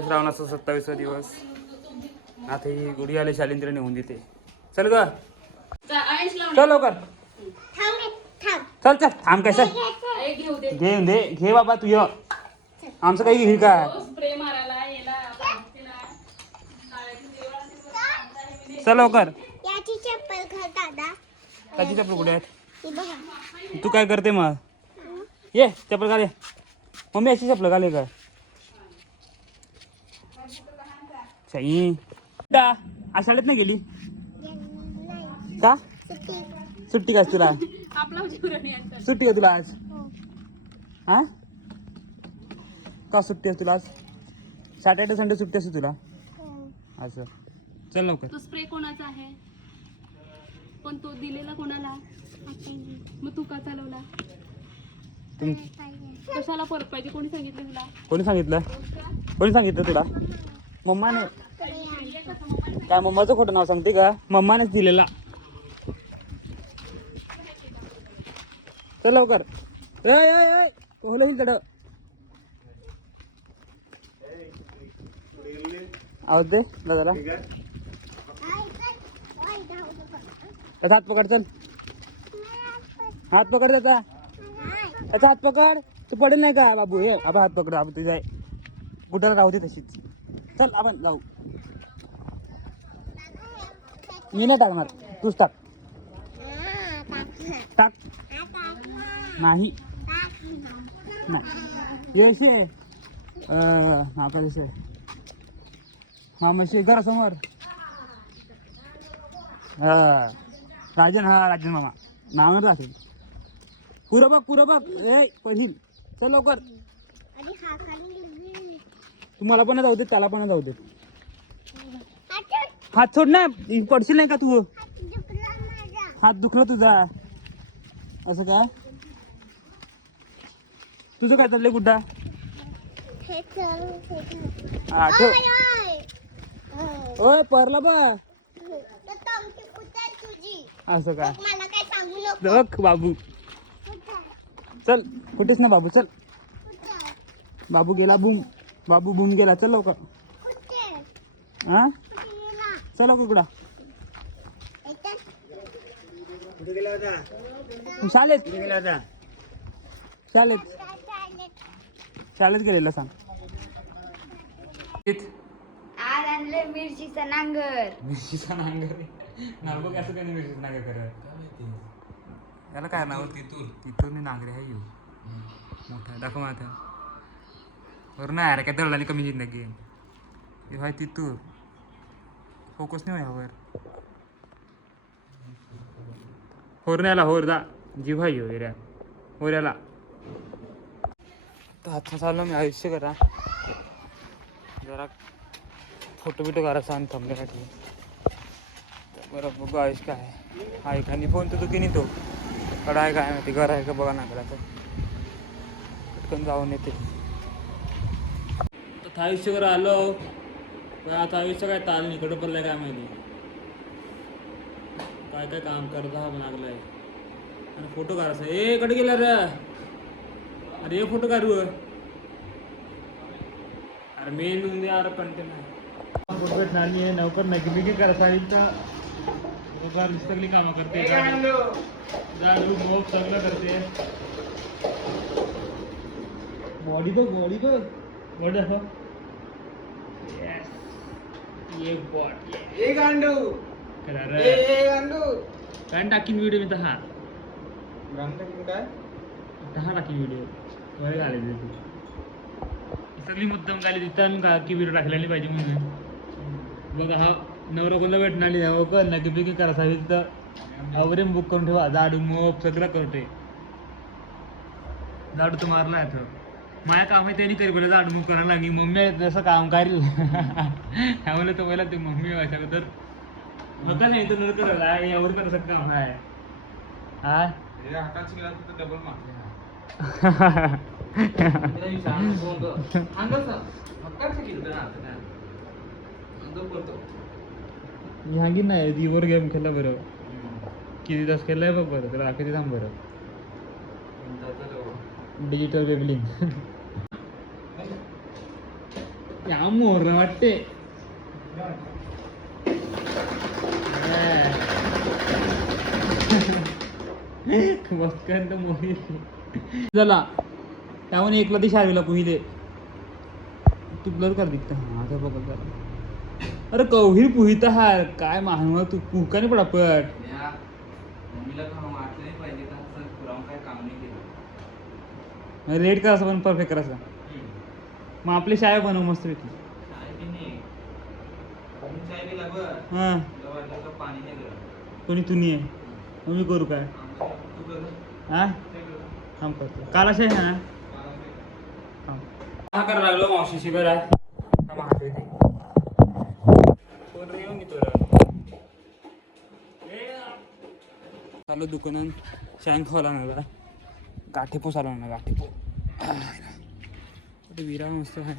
श्रावणाचा सत्तावीसा दिवस. आता ही गुढी आले शालिंद्र नेऊन देते. चल ग. चल लवकर. चल चल. थांब काय सर घे दे. घे बाबा तू ये. आमचं काही घेईल का चल लवकर. त्याची चप्पल कुठे आहेत? तू काय करते मग? ये चप्पल घाले मम्मी अशी चप्पल घाले का? साई. का शाळेत नाही गेली? का? सुट्टी का तुला? सुट्टी का तुला आज? हो? का सुट्टी आहे तुला आज? सॅटर्डे संडे सुट्टी असते तुला? असं. चल लवकर. तो स्प्रे कोणाचा आहे? पण तो दिलेला कोणाला? मग तू का चालवला? कशाला परत पाहिजे? कोणी सांगितलं तुला? कोणी सांगितलं? कोणी सांगितलं तुला? मम्माने काय मम्माचं खोटं नाव सांगते का? मम्मानेच दिलेला. चल लवकर. ए ए ए होलं दे दादाला. त्याचा हात पकड चल. हात पकड त्याचा. त्याचा हात पकड. तू पडेल नाही का बाबू? हे आपण हात पकड बाबू तुझा कुठं राहू दे तशीच. चल आपण जाऊ. मी नाही टाकणार. तूच टाक. टाक. नाही. नाही. यश आहे अं, हा यश हा मग घरासमोर हा राजन हा राजन मामा. नाव राहते. पुरं बघ पुरं बघ. ए पहिल. चल लवकर. तुम्हाला पण जाऊ दे त्याला पण जाऊ दे हात सोड ना पडशील नाही का तू? हात दुखलं तुझा. असं काय? तुझं काय चाललंय कुठं? हे हे. हा ठेव. ओय, परला बा. असं नको बघ बाबू. चल कुठेच ना बाबू चल. बाबू गेला बूम. बाबू बूम गेला चल लवकर. कुठे हा कुठे गेला चल कुठं याच्यात शाळेत शाळेत. शाळेत गेलेला सांग. आज आणले मिरचीचा नांगर. मिरचीचा नांगर. नाव बघ असं काही मिरचीचं नांगर करत. याला काय नाव? तिथून तिथून नांगरे आहे येऊ. मोठा दाखव माझा बरं नाही अरे काय दळलाने कमी जिंदगी. हे भाई तिथून. फोकस नाही ह्यावर होर नाही आला होर दा जीव भाई हो रे होर तर आता चाललो मी आयुष्य करा. जरा फोटो बिटो करा सांग थांबण्यासाठी. बरं बघू आयुष्य काय आहे. का नाही फोन तर तू की नाही तो. कडा आहे काय माहिती घर आहे का बघा ना करा पटकन जाऊन येते. तर आयुष्यकर आलो. पण आता आयुष्य काय ताल नाही इकडं पडलाय काय माहिती? काय काय काम करत हा लागलाय. आणि फोटो काढायचा. ए कडे गेला रे. अरे हे फोटो काढू. अरे मेन म्हणजे यार कंटेंट आहे. फोटो भेटणार नाही आहे बिगी करायचा आहे तर सगळी कामं करते झाडू मोप सगळं करते बॉडी बघ बॉडी बघ बॉडी दाखव टाकीन व्हिडिओ मी काय? दहा टाकीन व्हिडिओ वर घालायचे तू सगळी मुद्दाम घाली तिथं का की व्हिडिओ टाकलेली पाहिजे म्हणून. बघा हा नवरा कोणला भेटणार नाही कर ना की बिगी करा साहेब तिथं. आवरेम बुक करून ठेवा. झाडू मोप सगळं करते झाडू तर मारला आहे माझ्या काम आहे त्यांनी करी बोला मोप करायला लागली. मम्मी जसं काम करेल. त्यामुळे तो पहिला ते मम्मी व्हायचा तर नका नाही तो नर करायला यावर करायचं काम आहे. हा? हे तर डबल ह्यांगी नाही? दिवर गेम खेळला बरं. किती तास खेळलाय बघ बरं त्याला किती थांब बरं. डिजिटल वेबलिंग या मोर वाटते झाला त्यामुळे एकला ती शाळेला पुहिले तू ब्लर कर दिखत हा आता बघत जरा अरे कवही पुहित हा काय मानव तू पुका नाही नाही केलं रेड करायचं पण परफेक्ट करायचं मग आपली शाळा बनव मस्त पैकी. कोणी चाय बी लागत हां. तुला वाटलं तर पाणी नाही गरम. कोणी तू नाही आहे. मग मी करू काय? तू कर. हा? थांब करतो. काल असे आहे ना? थांब. हा करायला लागलो मावशी शिबिर आहे? चालू दुकानात. शाईन खावा लागणार गाठीपो चालू ना गाठीपो ते विरा मस्त आहे.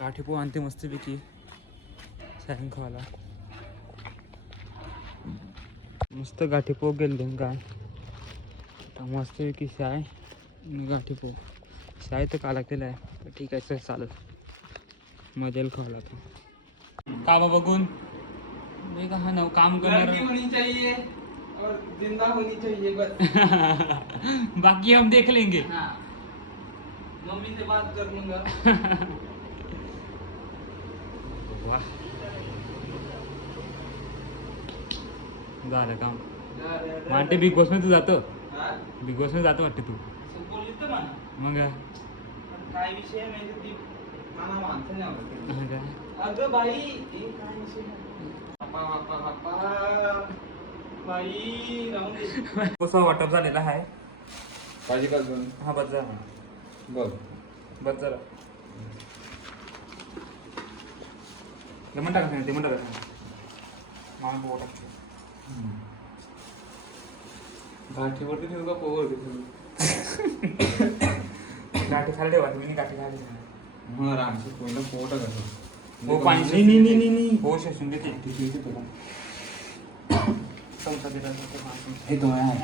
गाठीपो आणते मस्त पैकी शाईन खावाला. मस्त गाठीपो गेले काय? आता मस्त पैकी शाय गाठीपो शाय तर काला केला आहे तर ठीक आहे सर चालत मजेल खावला तो का बा बघून? हा नव काम करणार? और जिंदा होनी चाहिए बस. बाकी हम देख लेंगे. हाँ. मम्मी से बात कर लूंगा वाह. झालं काम. वाटते बिग बॉसमध्ये तू जातो? हा? बिग बॉसमध्ये जातो वाटते तू. मग काय? विषय नाही? अगं बाई कसा वाटप झालेला आहे? पाहिजे का दोन हा बघ. बस जरा लेमन टाका लेमन टाका मला बोला घाटीवरती ठेवू का पोवरती ठेवू गाठी खाली ठेवा तुम्ही गाठी खाली ठेवा. मग रामची पहिलं पोट कसं हो पाणी नाही नाही नाही नाही, नाही. हो ते. हे आहे.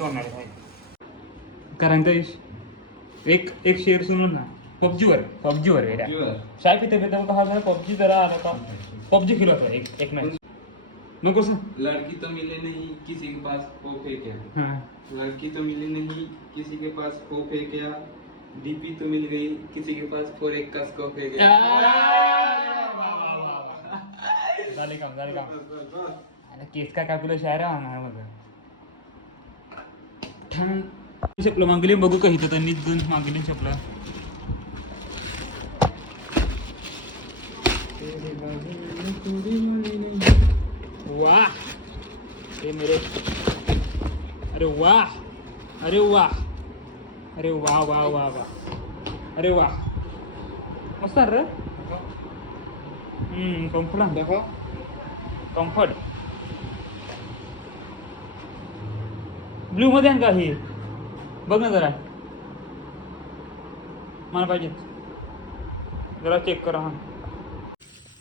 होणार आहे. कारण ते एक एक शेअर सुनून ना. पबजीवर पबजीवर आहे. शाय पिते पिते मग हा पबजी जरा आला का पबजी खेळत होता एक एक मॅच नको सर लड़की तो मिले नहीं किसी के पास हो फेंका हां. लड़की तो मिली नहीं किसी के पास हो फेंका डीपी तो मिल गई किसी के पास फोर एक का स्कोप है झाले काम झाले काम. अरे केस काय कापिलं शायर आहे मग ठाण. चपलं मागली बघू का इथं त्यांनी दोन मागली चपला वाह. हे मेरे. अरे वाह. अरे वाह. अरे वाह वाह वाह वाह. अरे वाह. मस्त रे. कम्फर्ट देखो. कम्फर्ट ब्लू मध्ये का ही? बघ ना जरा. मला पाहिजे. जरा चेक करा हा.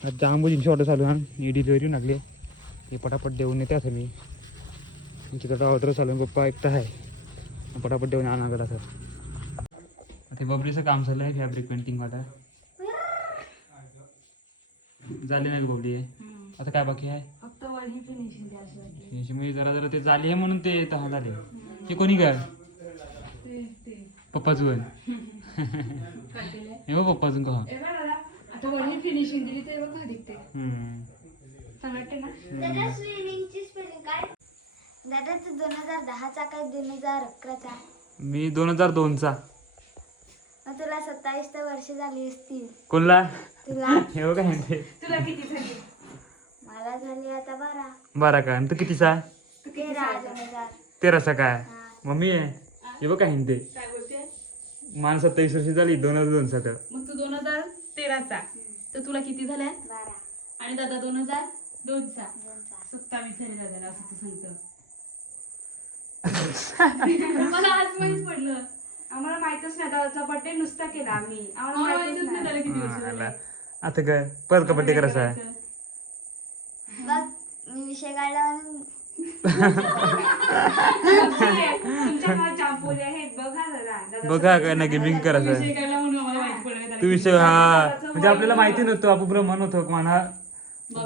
जांबूजींची ऑर्डर चालू हा ही डिलिव्हरी लागली हे पटापट देऊन येते असं मी. तिकडं ऑर्डर चालू आहे. पप्पा एकटा आहे. पटापट देऊन आणा गडा सर ते बबलीचं काम चालू आहे. फॅब्रिक पेंटिंग वाला. झाली नाही बबली आता काय बाकी आहे? फक्त वही फिनिशिंग द्यायची बाकी. याची मी जरा जरा ते झाली आहे म्हणून ते तहा झाले हे कोणी काय पप्पाचं केलंय? हे पप्पाचं का आता वही फिनिशिंग दिली ते बघ हा दिसते हम्म. चांगलं वाटते ना? दादा स्विमिंगची स्पेलिंग काय? दादा तू दोन हजार दहाचा काय दोन हजार अकराचा? मी दोन हजार दोनचा. मग तुला सत्तावीस तर वर्ष झाली असतील. कोणला? तुला? हे बघा हे तुला किती झाली? मला झाली आता बारा. बारा का? आणि तू कितीचा? आहे तू किती तेरा? दोन हजार. तेराचा काय. मम्मी आहे हे बघा हिंदे काय बोलते मान सत्तावीस वर्षी झाली दोन हजार दोनचा तर. तेराचा. तर तुला किती झाल्या बारा. आणि दादा दोन हजार? दोनचा. सत्तावीस झाले दादाला असं तू सांगतो. मला आज माहीत पडलं. आम्हाला माहितच नाही दादाचा बर्थडे नुसता केला आम्ही. आम्हाला माहितच नाही नाही. त्याला किती वर्ष झाले. आता काय? परत कबड्डी करायचं आहे? बघ मी विषय काढला म्हणून. तुमच्या गावात जांभोळी आहेत बघा जरा दादा. बघा काय नाही गेमिंग करायचं आहे. विषय काढला म्हणून आम्हाला माहिती पडलं झाले. तू विषय हा. म्हणजे आपल्याला माहिती नव्हतं. आपण ब्रह्मन होतो मला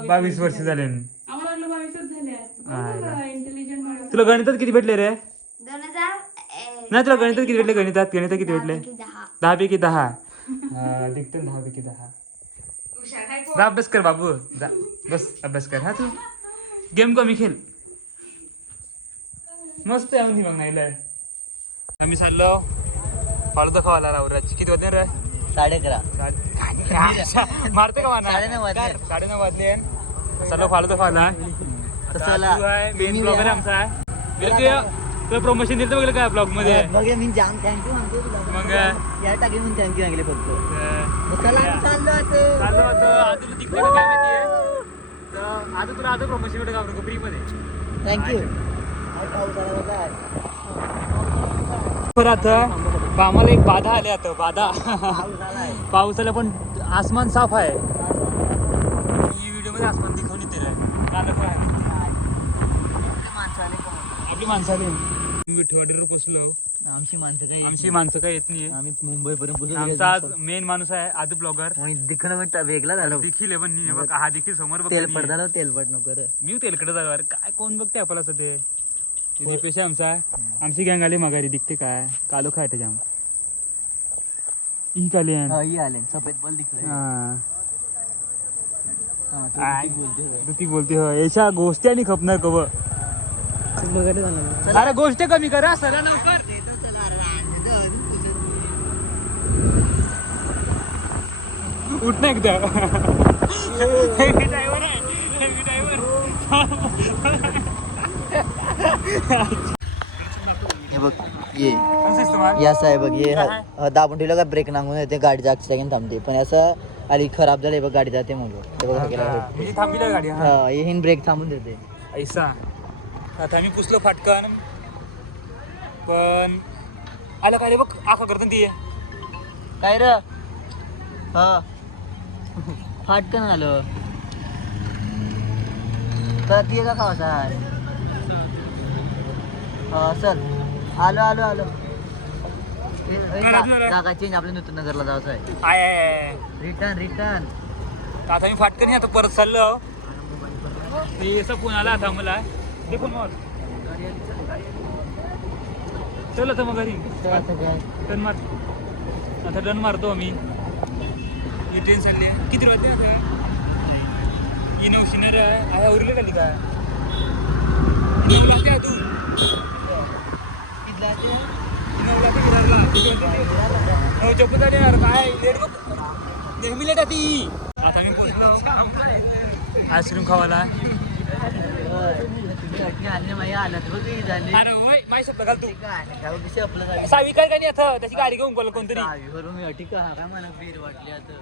बावीस वर्ष झाले. तुला गणितात किती भेटले रे? नाही तुला गणितात किती भेटले? गणितात गणितात किती भेटले? दहा. पैकी दहा. दिखते ना दहा. पैकी दहा अभ्यास कर बाबू. जा. बस अभ्यास कर. हा तू. गेम कमी खेळ. मस्त आहे मग नाहीला आम्ही चाललो. फालुदा खावाला रावराची किती वाजले रे? साडे अकरा मारते का साडेनऊ वाजले. साडेनऊ वाजले. चाललो फालुदा खावाला चला. मेन ब्लॉगर आहे आमचा. बरं तू तुला प्रमोशन दिलं बघलं का ब्लॉगमध्ये? बघ मी जाम थँक्यू म्हणतो तुला. मग या टाके म्हणून थँक्यू सांगले फक्त. चला आम्ही चाललो आता. आता. आता तुला तिकडे काय माहितीये तर आता तुला आता प्रमोशन भेटत का फ्री मध्ये. थँक्यू बरं आता आम्हाला एक बाधा आली आता बाधा. पाऊस आला पण आसमान साफ आहे. ही व्हिडिओमध्ये आसमान दिखवून येते. आपली माणसं आली. विठवाडीवर पोचलो. आमची माणसं काही आमची माणसं काय येत नाही आम्ही मुंबई पर्यंत आमचा आज मेन माणूस आहे आधी ब्लॉगर आणि दिखणं पण वेगळा झालो. देखील पण हा देखील समोर बघ तेलपट झालं तेलपट नको मी तेलकडे झालो अरे काय कोण बघते आपल्याला सध्या? दीपेश आमचा आमची गँग आली माघारी दिखते काय? कालो खाटे जाम. ही काली आले सफेद बल दिखलं हा. हा, बोलते होय. तू ती बोलते हो याच्या गोष्टी आणि खपणार कव. अरे गोष्ट कमी करा. सर लवकर. उठ ना एकदा. driver आहे. Driver. हे बघ ये? हे असं आहे बघ हे? ह- दाबून ठेवलं का ब्रेक नांगून येते गाडी जागच्या जागी थांबते. पण असं आली खराब झाली बघ गाडी जाते म्हणून. हे बघ हा गेला हा, हे. म्हणजे थांबली गाडी? हा. हा हे हिन ब्रेक थांबून देते. ऐसा. आता आम्ही पुसलो फाटकन. पण आलं काय रे बघ? आखा करतो ती. काय र? हा. फाटकन आलं. तर ती का खावा सर आलो आलो आलो. ए, ए, जा-? जागा चेंज आपल्या नूतन नगरला जायचं आहे. आय आय, आय. रिटर्न रिटर्न आता आम्ही फाटकन नाही आता परत चाललो ते असं फोन आला आता मला ते फोन मार चल आता मग घरी. टन मार. आता डन मारतो आम्ही. ही ट्रेन चालली आहे. किती वाजले आता? ही नऊशिनर आहे. आहे उरले खाली काय? नऊ लागते आहे तू? आईस्क्रीम जागी साविकार का नाही आता? त्याची गाडी घेऊन बोल कोणतरी.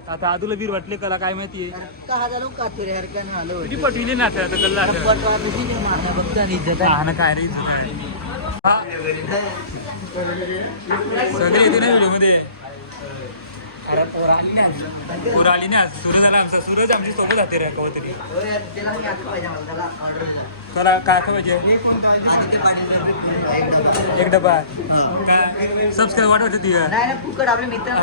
आता आदूला बीर वाटले कला काय माहितीये? किती पटविली ना आता कल्ला काय रे. सगळे येते ना व्हिडिओमध्ये आली ना सूरज आला आमचा. सूरज आमची सोबत जाते रे कवा तरी. पाहिजे? त्याला काय? आदित्य पाटील एक डबा. हा. काय सबस्क्राईब वाटत होती हे मित्र.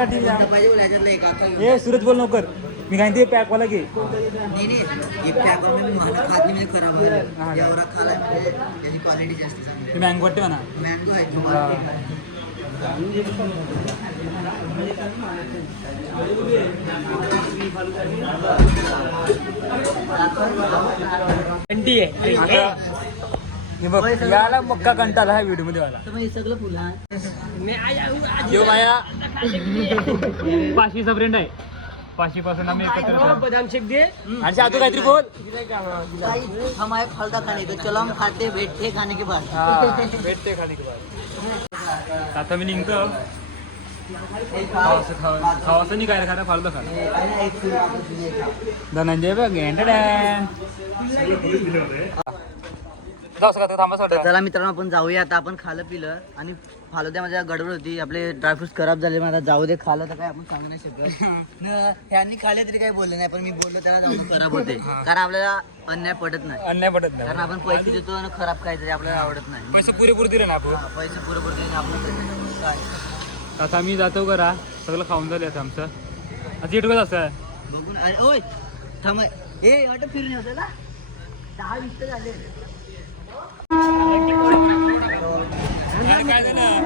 पाहिजे आता. ए सूरज बोल नोकर मी काय ते पॅक वाला घे. नाही नाही हे पॅक मी मला खात नाही म्हणजे खराब आहे. एवढा खालाय म्हणजे त्याची क्वालिटी जास्त चांगली ते मँगो वाटते म्हणा. आहे मँगो आहे. तुम्हाला कंटी आहे. हे बघ याला मक्का कंटाला हा व्हिडिओमध्ये वाला तर मग हे सगळं फुलं. आहे. यो माया. पाचवीचा फ्रेंड आहे. पाचवी पासून आम्ही एकत्र बदाम शेक दे. आणि आतू काहीतरी बोल. हमारे फलदा खाने तो चलो हम खाते बैठे खाने के बाद। भेटते खाली की बात. आता मी निघतो. खाओ. खावासं खावा नाही काय फालतो. धनंजय बघ जाऊ थांबा तर चला मित्रांनो आपण जाऊया. आता आपण खालं पिलं आणि फालुद्या माझ्या गडबड होती. आपले ड्रायफ्रुट्स खराब झाले मला जाऊ दे खालं तर काय आपण सांगू नाही शकत. न, ह्यांनी खाले तरी काही बोललं नाही पण मी बोललो त्याला जाऊन खराब होते. कारण आपल्याला अन्याय पटत नाही. अन्याय कारण नाही. आपण पैसे देतो आणि खराब खायचं आपल्याला आवडत नाही. पैसे पुरेपूर दिले ना आपण पैसे पुरे पुरे आपण काय? आता आम्ही जातो करा. सगळं खाऊन झाले आता आमचं. आता इटकच असं आहे बघून अरे ओय थांब ए वाटत फिरून येऊ त्याला. दहा वीस तर झाले. काय झालं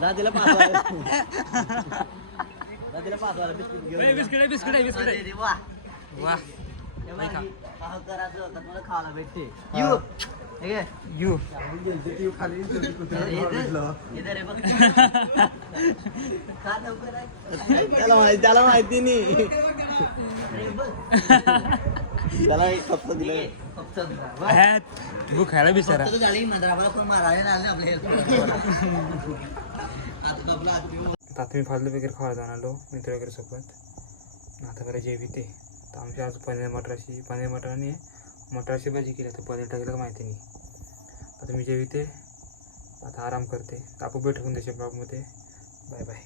दादीला पाच दादीला पाच बिस्किट आहे बिस्किट. आहे वा. वा खायला भेटते. हे. यू हे. हे. त्याला माहिती त्याला माहिती नाही. त्याला एक कप्प दिलं तू खायला बिचारा तर आता फाजलं वगैरे खायला जाणार आलो मित्र वगैरे सोबत आता बरं जेवी ते तर आमची आज पनीर मटराची पनीर मटर आणि मटराची भाजी केली आता पनीर टाकलं का माहिती नाही आता मी जेवी ते आता आराम करते. तर आपण भेटून देशे ब्लॉगमध्ये बाय बाय.